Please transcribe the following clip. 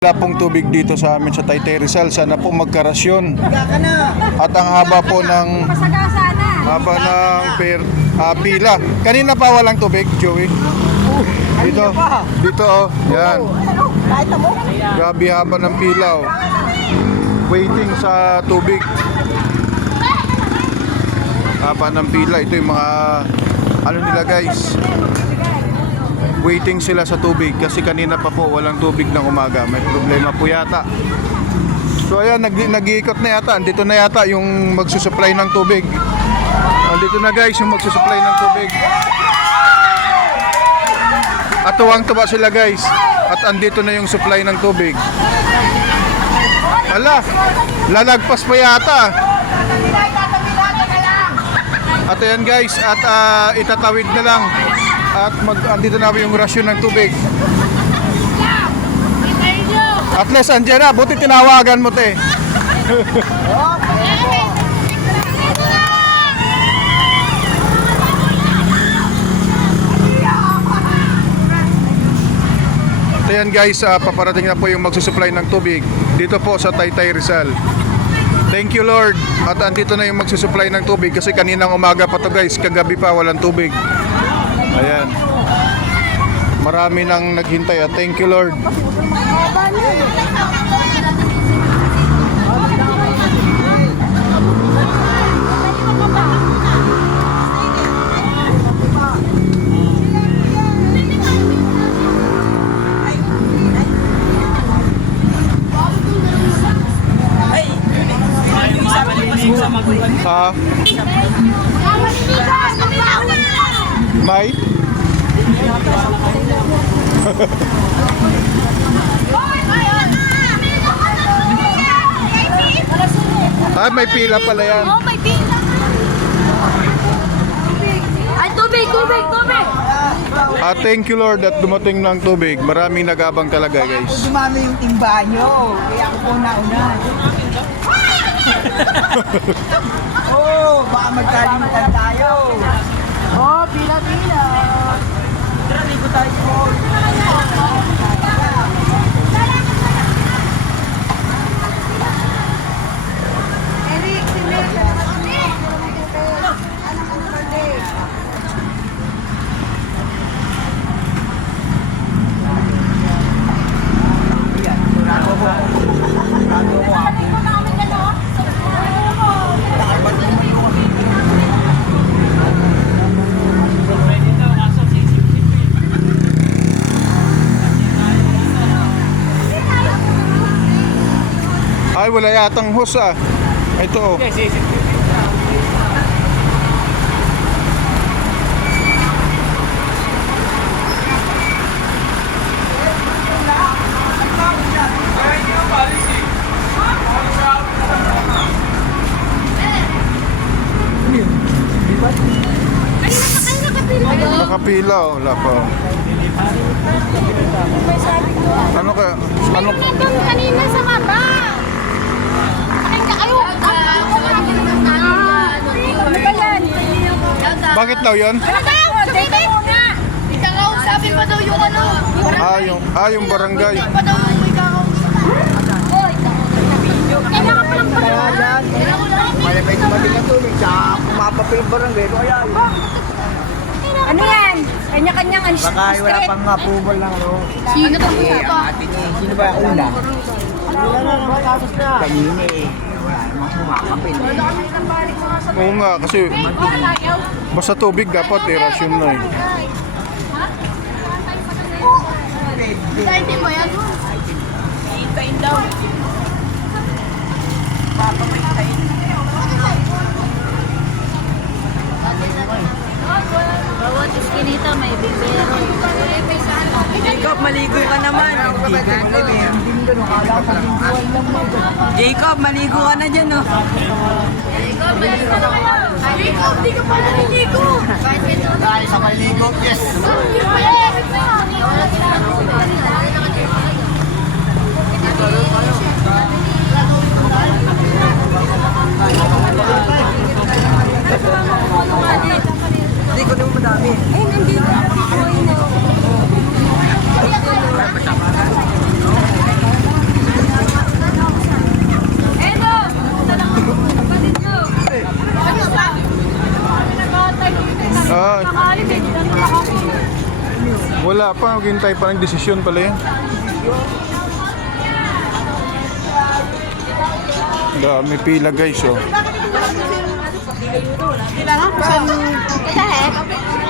Wala pong tubig dito sa amin sa Taytay Rizal. Sana po magkarasyon. At ang haba po ng pila. Kanina pa walang tubig, Joey. Dito oh, yan. Grabe haba ng pila oh. Waiting sa tubig. Haba ng pila. Ito yung mga ano nila guys. Waiting sila sa tubig kasi kanina pa po walang tubig ng umaga. May problema po yata. So ayan, nag-iikot na yata. Andito na yata yung magsusupply ng tubig. Andito na guys yung magsusupply ng tubig. At tuwang-tuwa sila guys. At andito na yung supply ng tubig. Ala, lalagpas pa yata. At ayan guys, at itatawid na lang. At andito na yung rasyon ng tubig. At least andyan na, buti tinawagan mo te. At ayan guys, paparating na po yung magsusupply ng tubig dito po sa Taytay Rizal. Thank you Lord. At andito na yung magsusupply ng tubig kasi kaninang umaga pa to guys, kagabi pa walang tubig. Ayan. Marami nang naghintay at thank you Lord. May? May pila pala yan. Oh, may pila. Ay, tubig. Thank you Lord at dumating ng tubig. Maraming nag-abang talaga guys. Dumami yung timba nyo. Kaya ako po nauna. Baka magkalimutan tayo. Pila. Tara, ligo tayo po. Ay, wala yatang hose ah. Ito oh. Nakapila oh, wala pa. Ano kaya? Ano? Kanina sa mata. Bakit daw yun? Sabi pa daw yung ano. Yung barangay. Kaya ka palang pala. Malapit dumating ang tubig sa pumapapil barangay. Ano yan? Kanya-kanyang ano. Baka wala pang approval ng ano. Sino ba pa? Sino ba yung una? Kanina eh. Wala namang pumapapil. Oo nga, kasi basta tubig dapat rasyon na eh. Hindi mo yan? Hintayin daw. Bawat iskinita may bibero. Jacob, maligo ka naman. Jacob, maligo ka na dyan, no? Jacob, maligo na kayo. Jacob, di ka pa naliligo. Dahil sa maligo, yes. Di pa yan. Hindi ko naman madami. Ay, nandito. Wala pa, maghintay pa ng desisyon pala yan. Dami pila guys, oh. Kailangan ko saan...